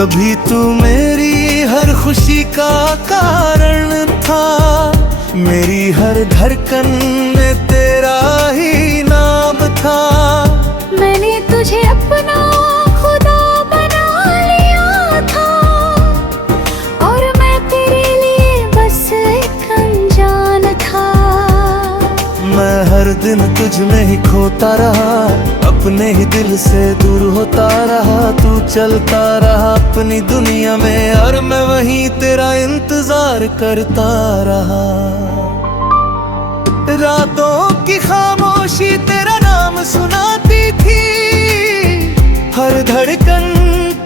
कभी तू मेरी हर खुशी का कारण था, मेरी हर धड़कन में तेरा ही नाम था। मैंने तुझे अपना खुदा बना लिया था, और मैं तेरे लिए बस एक अनजान था। मैं हर दिन तुझ में ही खोता रहा, अपने ही दिल से दूर होता रहा। तू चलता रहा अपनी दुनिया में, और मैं वहीं तेरा इंतजार करता रहा। रातों की खामोशी तेरा नाम सुनाती थी, हर धड़कन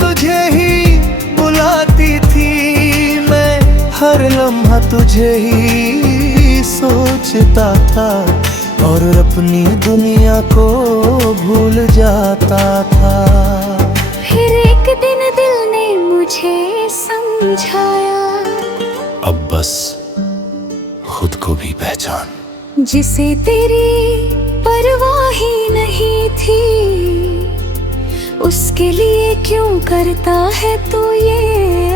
तुझे ही बुलाती थी। मैं हर लम्हा तुझे ही सोचता था, और अपनी दुनिया को भूल जाता था। फिर एक दिन दिल ने मुझे समझाया, अब बस खुद को भी पहचान। जिसे तेरी परवाह ही नहीं थी, उसके लिए क्यों करता है तू ये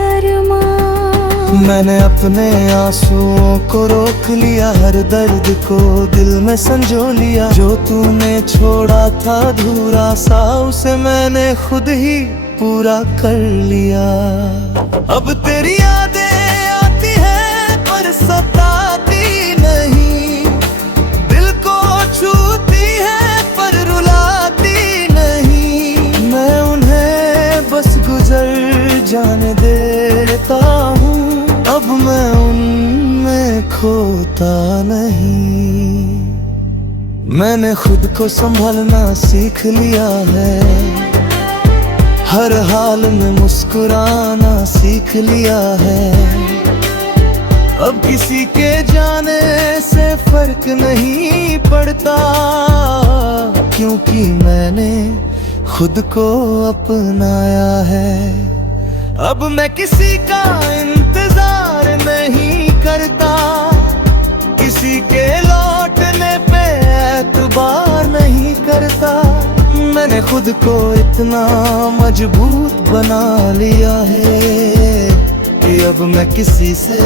अरमान। मैंने अपने आंसुओं को रोक लिया, हर दर्द को दिल में संजो लिया। जो तूने छोड़ा था अधूरा सा, उसे मैंने खुद ही पूरा कर लिया। अब तेरी यादें आती हैं पर सताती नहीं, दिल को छूती है पर रुलाती नहीं। मैं उन्हें बस गुजर जाने देता हूँ, अब मैं उनमें खोता नहीं। मैंने खुद को संभालना सीख लिया है, हर हाल में मुस्कुराना सीख लिया है। अब किसी के जाने से फर्क नहीं पड़ता, क्योंकि मैंने खुद को अपनाया है। अब मैं किसी का इंतजार नहीं करता, किसी के लौटने पे एतबार नहीं करता। मैंने खुद को इतना मजबूत बना लिया है कि अब मैं किसी से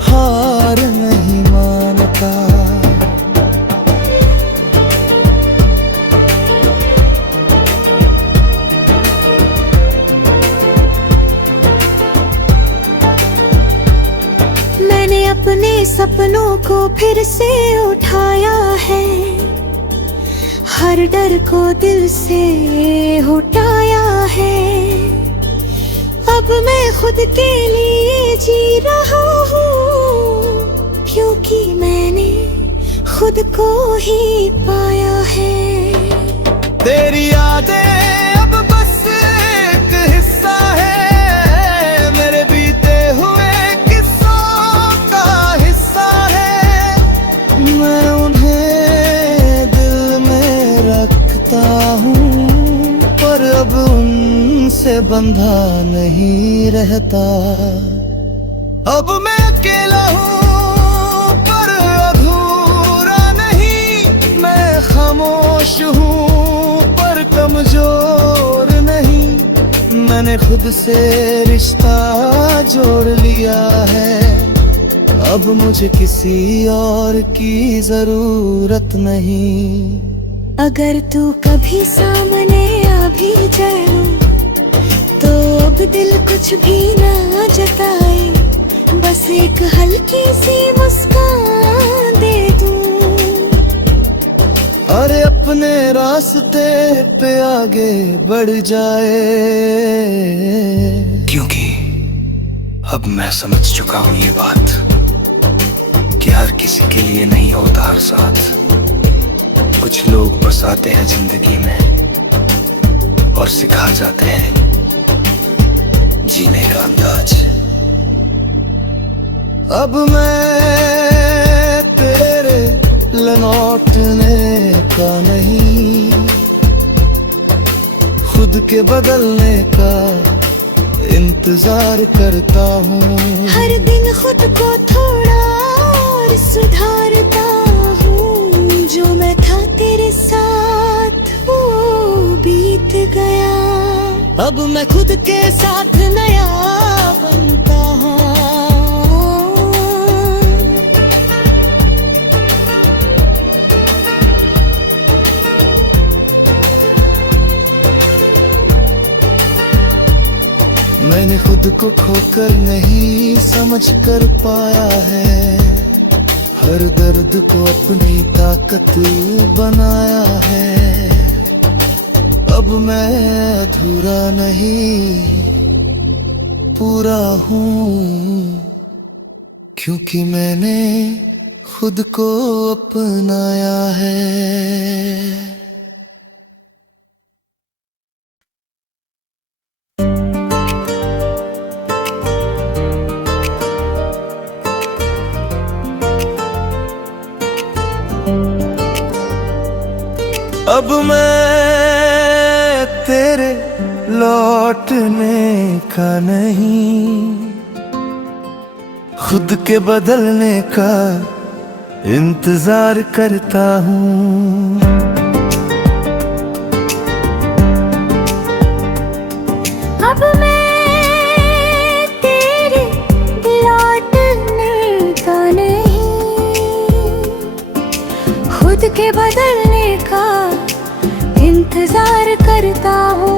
हार नहीं मानता। मैंने अपने सपनों को फिर से उठाया है, हर डर को दिल से हटाया है। अब मैं खुद के लिए जी रहा हूँ, क्योंकि मैंने खुद को ही पाया है। तेरी यादें अब बस एक हिस्सा है, मेरे बीते हुए किस्सों का हिस्सा है। मैं उन्हें दिल में रखता हूँ, पर अब उनसे बंधा नहीं रहता। अब मैं अकेला हूँ पर अधूरा नहीं, मैं खामोश हूँ पर कमजोर नहीं। मैंने खुद से रिश्ता जोड़ लिया है, अब मुझे किसी और की जरूरत नहीं। अगर तू कभी सामने आ भी जाए, तो अब दिल कुछ भी ना जताए, बस एक हल्की सी मुस्कान दे दूं। अरे अपने रास्ते पे आगे बढ़ जाए, क्योंकि अब मैं समझ चुका हूँ ये बात कि हर किसी के लिए नहीं होता हर साथ। कुछ लोग बस आते हैं जिंदगी में और सिखा जाते हैं जीने का अंदाज। अब मैं तेरे लौटने का नहीं, खुद के बदलने का इंतजार करता हूँ। हर दिन खुद को थोड़ा और सुधारता हूँ, जो मैं था तेरे साथ वो बीत गया। अब मैं खुद के साथ नया बनता हूँ। मैंने खुद को खोकर नहीं समझ कर पाया है, हर दर्द को अपनी ताकत बनाया है। अब मैं अधूरा नहीं पूरा हूँ, क्योंकि मैंने खुद को अपनाया है। अब मैं तेरे लौटने का नहीं, खुद के बदलने का इंतजार करता हूँ। अब मैं तेरे लौटने का नहीं, खुद के बदलने का इंतजार करता हूँ।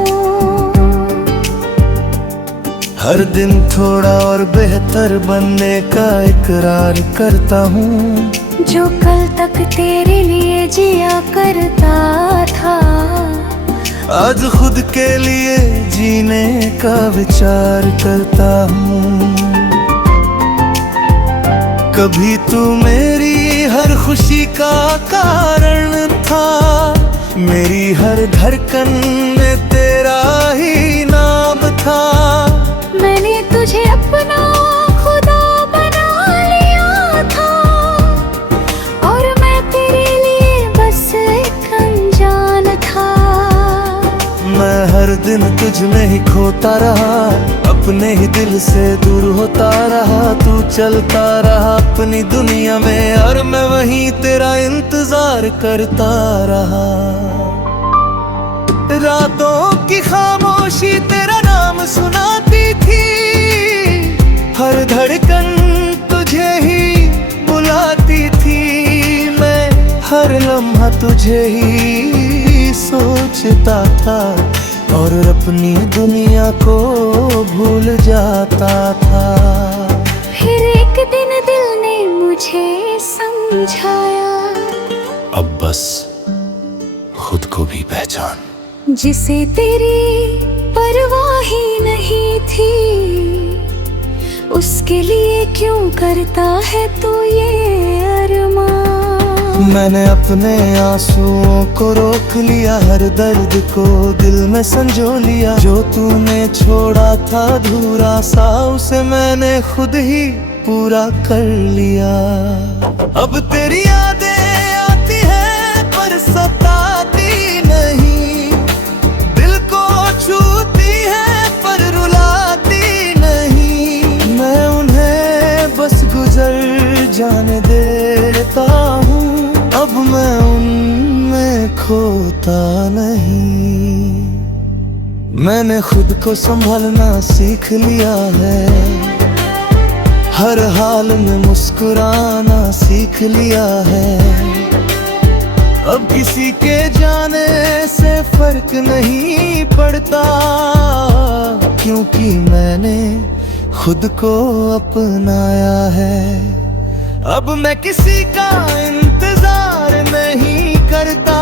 हर दिन थोड़ा और बेहतर बनने का इकरार करता हूँ। जो कल तक तेरे लिए जिया करता था, आज खुद के लिए जीने का विचार करता हूँ। कभी तू मेरी हर खुशी का कारण था, मेरी हर धड़कन में तेरा ही नाम था। मैंने तुझे अपना खुदा बना लिया था, और मैं तेरे लिए बस एक अनजान था। मैं हर दिन तुझ में ही खोता रहा, अपने ही दिल से दूर होता रहा। तू चलता रहा अपनी दुनिया में, और मैं वहीं तेरा इंतजार करता रहा। रातों की खामोशी तेरा नाम सुनाती थी, हर धड़कन तुझे ही बुलाती थी। मैं हर लम्हा तुझे ही सोचता था, और अपनी दुनिया को भूल जाता था। फिर एक दिन दिल ने मुझे समझाया, अब बस खुद को भी पहचान। जिसे तेरी परवाह ही नहीं थी, उसके लिए क्यों करता है तू ये अरमान। मैंने अपने आंसुओं को रोक लिया, हर दर्द को दिल में संजो लिया। जो तूने छोड़ा था अधूरा सा, उसे मैंने खुद ही पूरा कर लिया। अब तेरी यादें आती है पर सताती नहीं, दिल को छूती है पर रुलाती नहीं। मैं उन्हें बस गुजर जाने देता हूँ, अब मैं उनमें खोता नहीं। मैंने खुद को संभालना सीख लिया है, हर हाल में मुस्कुराना सीख लिया है। अब किसी के जाने से फर्क नहीं पड़ता, क्योंकि मैंने खुद को अपनाया है। अब मैं किसी का इंतजार नहीं करता,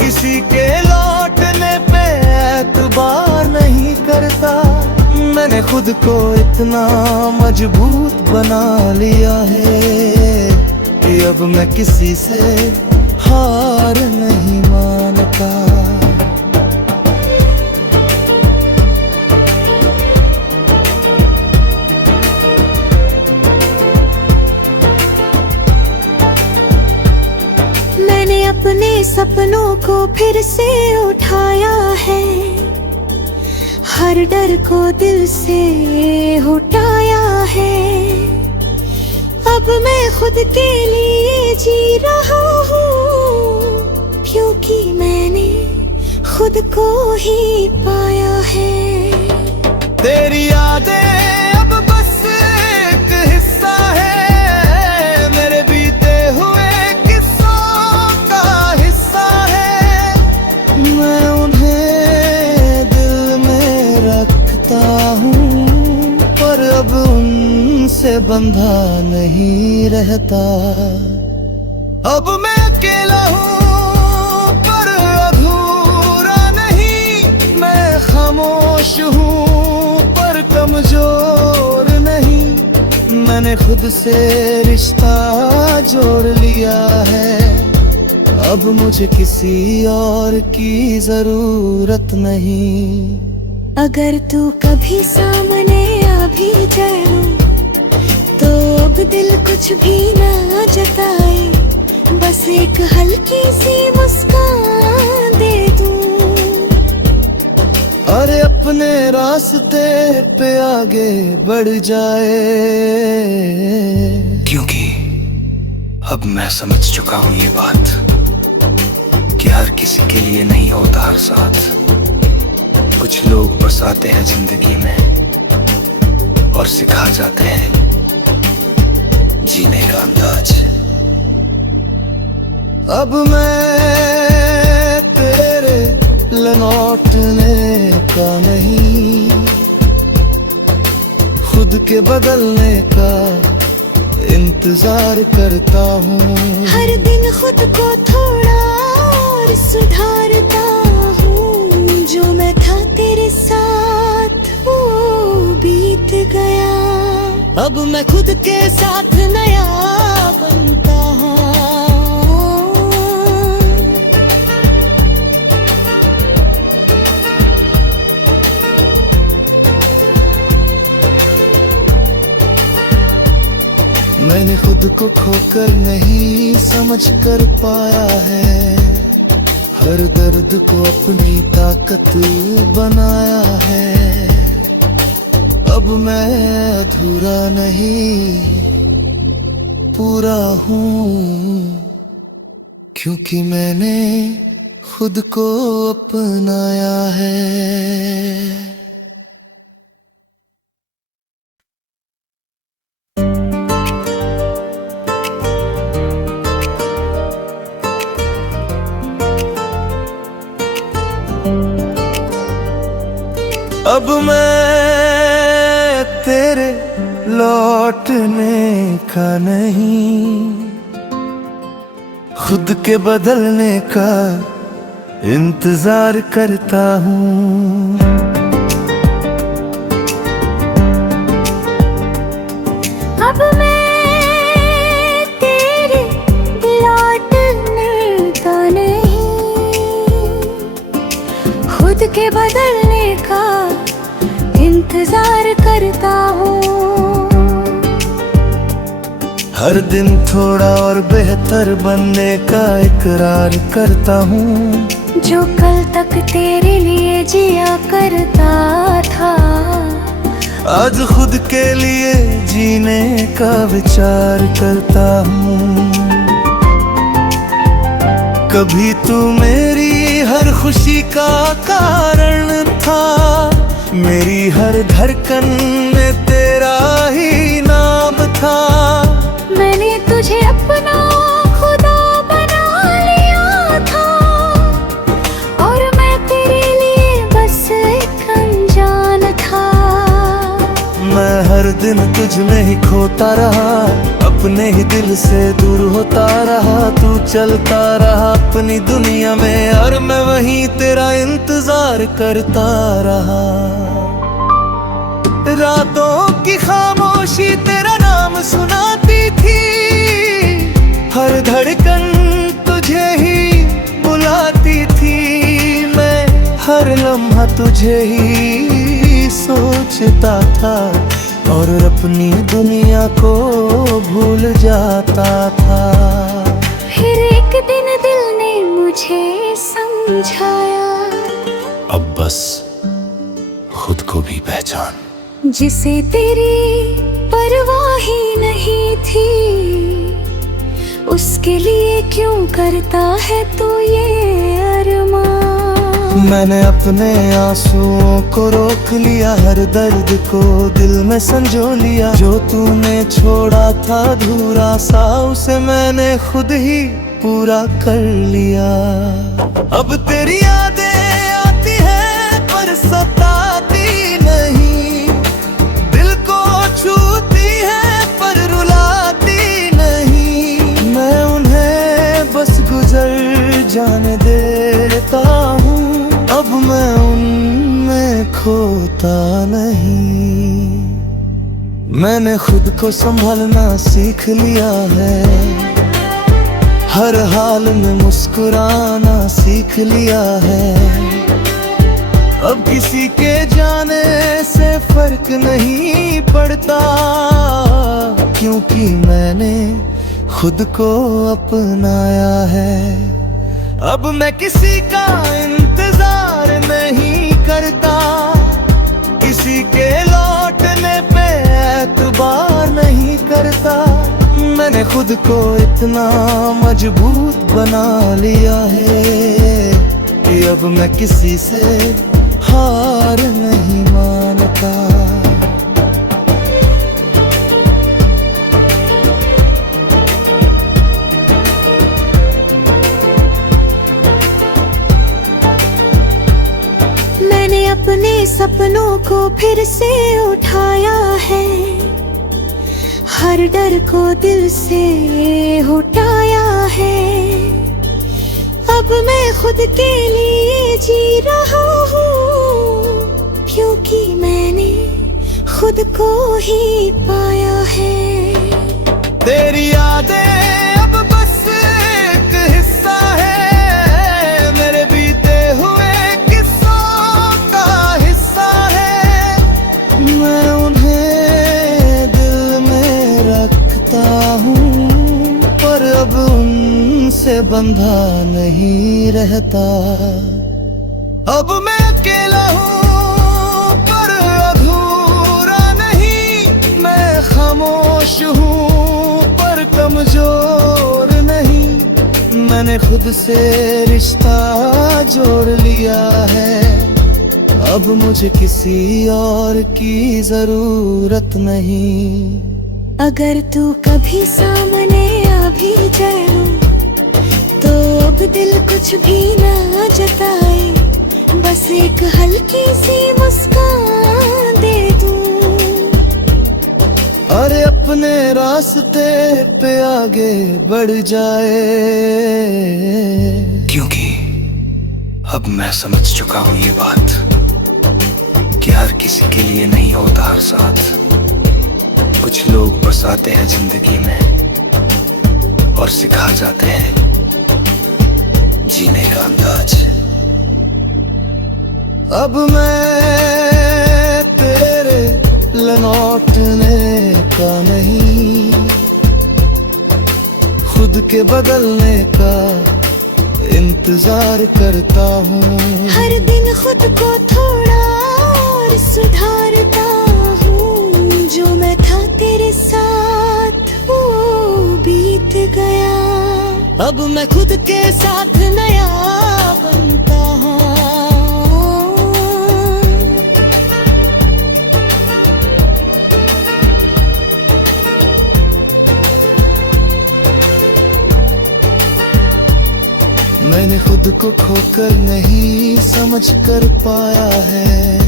किसी के लौटने पे एतबार नहीं करता। मैंने खुद को इतना मजबूत बना लिया है कि अब मैं किसी से हार नहीं मानता। मैंने अपने सपनों को फिर से उठाया है, हर डर को दिल से हटाया है। अब मैं खुद के लिए जी रहा हूँ, क्योंकि मैंने खुद को ही पाया। तेरी यादें अब बस एक हिस्सा है, मेरे बीते हुए किस्सों का हिस्सा है। मैं उन्हें दिल में रखता हूँ, पर अब उनसे बंधा नहीं रहता। अब मैं अकेला हूँ पर अधूरा नहीं, मैं खामोश हूँ पर कमजोर नहीं। मैंने खुद से रिश्ता जोड़ लिया है, अब मुझे किसी और की जरूरत नहीं। अगर तू कभी सामने आ भी जाए तो अब दिल कुछ भी ना जताए, बस एक हल्की सी मुस्कान दे दूं। अरे अपने रास्ते पे आगे बढ़ जाए, क्योंकि अब मैं समझ चुका हूँ ये बात कि हर किसी के लिए नहीं होता हर साथ। कुछ लोग बस आते हैं जिंदगी में और सिखा जाते हैं जीने का अंदाज। अब मैं तेरे लौटने का नहीं, खुद के बदलने का इंतजार करता हूँ। हर दिन खुद को थोड़ा और सुधारता हूँ, जो मैं था तेरे साथ वो बीत गया। अब मैं खुद के साथ नया बनता हूँ। मैंने खुद को खोकर नहीं समझ कर पाया है, हर दर्द को अपनी ताकत बनाया है। अब मैं अधूरा नहीं पूरा हूँ, क्योंकि मैंने खुद को अपनाया है। अब मैं तेरे लौटने का नहीं, खुद के बदलने का इंतजार करता हूँ। अब मैं तेरे लौटने का नहीं, खुद के बदलने का इंतजार करता हूँ। हर दिन थोड़ा और बेहतर बनने का इकरार करता हूँ, जो कल तक तेरे लिए जिया करता था आज खुद के लिए जीने का विचार करता हूँ। कभी तू मेरी हर खुशी का कारण था, मेरी हर धड़कन में तेरा ही नाम था। मैंने तुझे अपना खुदा बना लिया था, और मैं तेरे लिए बस एक अनजान था। मैं हर दिन तुझ में ही खोता रहा, अपने ही दिल से दूर होता रहा। तू चलता रहा अपनी दुनिया में और मैं वहीं तेरा इंतजार करता रहा। रातों की खामोशी तेरा नाम सुनाती थी, हर धड़कन तुझे ही बुलाती थी। मैं हर लम्हा तुझे ही सोचता था और अपनी दुनिया को भूल जाता था। फिर एक दिन दिल ने मुझे समझाया, अब बस खुद को भी पहचान। जिसे तेरी परवाह ही नहीं थी, उसके लिए क्यों करता है तू ये अरमान। मैंने अपने आंसुओं को रोक लिया, हर दर्द को दिल में संजो लिया। जो तूने छोड़ा था अधूरा सा, उसे मैंने खुद ही पूरा कर लिया। अब तेरी यादें आती है पर सताती नहीं, दिल को छूती है पर रुलाती नहीं। मैं उन्हें बस गुजर जाने देता हूँ, अब मैं उनमें खोता नहीं। मैंने खुद को संभालना सीख लिया है, हर हाल में मुस्कुराना सीख लिया है। अब किसी के जाने से फर्क नहीं पड़ता, क्योंकि मैंने खुद को अपनाया है। अब मैं किसी का इंतजार नहीं करता, किसी के लौटने पे एतबार नहीं करता। मैंने खुद को इतना मजबूत बना लिया है कि अब मैं किसी से हार नहीं मानता। मैंने अपने सपनों को फिर से उठाया है, हर डर को दिल से हटाया है। अब मैं खुद के लिए जी रहा हूँ, क्योंकि मैंने खुद को ही पाया है। तेरी यादें अब बस एक हिस्सा है, मेरे बीते हुए किस्सों का हिस्सा है। मैं उन्हें दिल में रखता हूँ, पर अब उनसे बंधा नहीं रहता। अब मैं अकेला हूँ पर अधूरा नहीं, मैं खामोश हूँ पर कमजोर नहीं। मैंने खुद से रिश्ता जोड़ लिया है, अब मुझे किसी और की जरूरत नहीं। अगर तू कभी सामने आ भी जाए तो अब दिल कुछ भी ना जताए, बस एक हल्की सी मुस्कान दे दूं। अरे अपने रास्ते पे आगे बढ़ जाए, क्योंकि अब मैं समझ चुका हूँ ये बात कि हर किसी के लिए नहीं होता हर साथ। कुछ लोग बस आते हैं जिंदगी में और सिखा जाते हैं जीने का अंदाज। अब मैं तेरे लौटने का नहीं, खुद के बदलने का इंतजार करता हूँ। हर दिन खुद को थोड़ा और सुधारता हूँ, जो मैं था तेरे साथ वो बीत गया। अब मैं खुद के साथ नया बनता हूँ। मैंने खुद को खोकर नहीं समझ कर पाया है,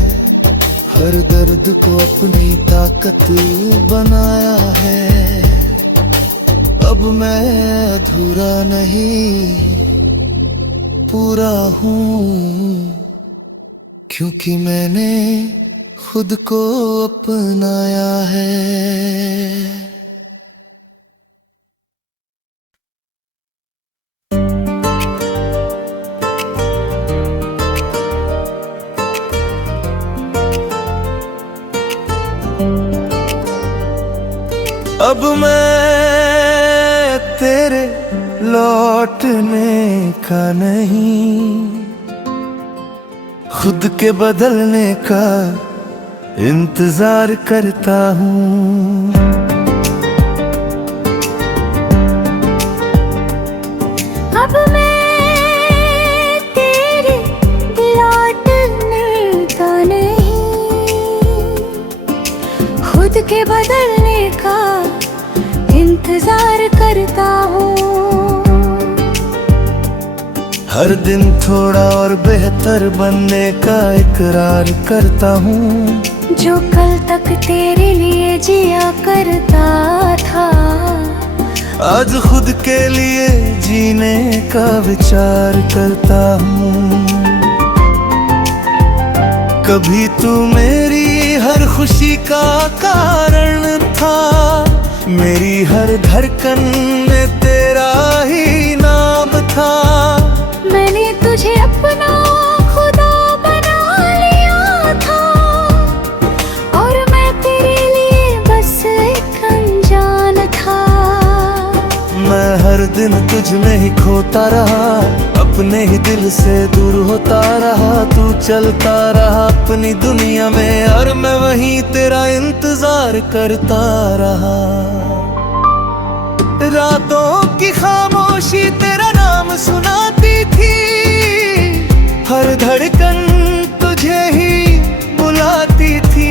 हर दर्द को अपनी ताकत बनाया है। अब मैं अधूरा नहीं पूरा हूँ, क्योंकि मैंने खुद को अपनाया है। अब मैं तेरे लौटने का नहीं, खुद के बदलने का इंतजार करता हूँ। अब मैं तेरे के बदलने का इंतजार करता हूँ। हर दिन थोड़ा और बेहतर बनने का इकरार करता हूँ। जो कल तक तेरे लिए जिया करता था, आज खुद के लिए जीने का विचार करता हूँ। कभी तू मेरी हर खुशी का कारण था, मेरी हर धड़कन में तेरा ही नाम था। मैंने तुझे अपना खुदा बना लिया था, और मैं तेरे लिए बस एक अनजान था। मैं हर दिन तुझ में ही खोता रहा, अपने ही दिल से दूर होता रहा। तू चलता रहा अपनी दुनिया में, और मैं वहीं तेरा इंतजार करता रहा। रातों की खामोशी तेरा नाम सुनाती थी, हर धड़कन तुझे ही बुलाती थी।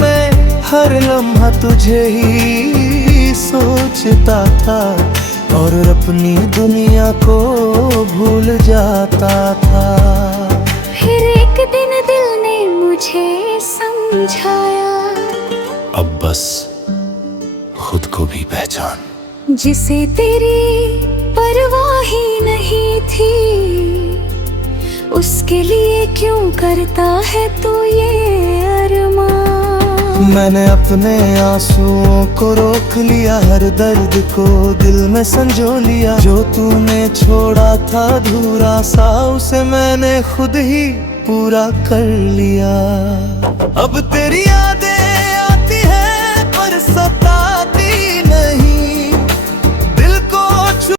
मैं हर लम्हा तुझे ही सोचता था, और अपनी दुनिया को भूल जाता था। फिर एक दिन दिल ने मुझे समझाया, अब बस खुद को भी पहचान। जिसे तेरी परवाह ही नहीं थी, उसके लिए क्यों करता है तू ये अरमान। मैंने अपने आंसुओं को रोक लिया, हर दर्द को दिल में संजो लिया। जो तूने छोड़ा था अधूरा सा, उसे मैंने खुद ही पूरा कर लिया। अब तेरी यादें